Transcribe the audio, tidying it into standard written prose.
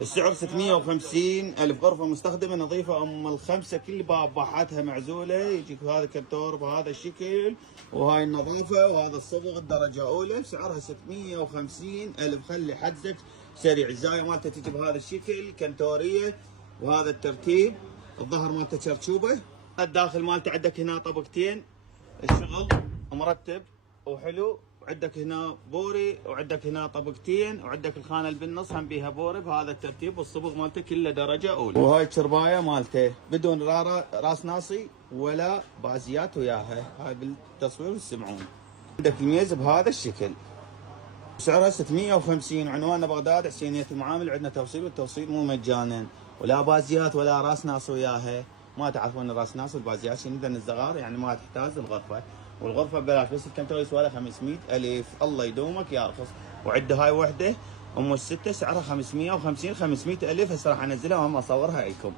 السعر 650 ألف. غرفة مستخدمة نظيفة أم الخمسة، كل باب باحاتها معزولة. يجيك هذا كنتور بهذا الشكل وهاي النظافة وهذا الصبغ الدرجة أولى. سعرها 650 ألف. خلي حجزك سريع. الزاوية مالتها تجي بهذا الشكل كنتورية وهذا الترتيب. الظهر مالته شرشوبة. الداخل مالته عندك هنا طبقتين. الشغل مرتب وحلو. وعندك هنا بوري وعندك هنا طبقتين وعندك الخانه اللي بالنص هم بيها بوري بهذا الترتيب. والصبغ مالته كله درجه اولى. وهاي الشربايه مالته بدون راس ناصي ولا بازيات وياها. هاي بالتصوير تسمعون. عندك الميز بهذا الشكل. سعرها 650. عنواننا بغداد حسينيه المعامل. عندنا توصيل والتوصيل مو مجانا. ولا بازيات ولا راس ناس وياها. ما تعرفون الراس ناس والبازيات شنو ذن الصغار، يعني ما تحتاج الغرفه. والغرفه ببلاش. بس الكنتور يسوى له 500 ألف. الله يدومك يا رخص. وعنده هاي وحده ام السته سعرها 550 500 ألف. هسه راح انزلها وهم اصورها لكم.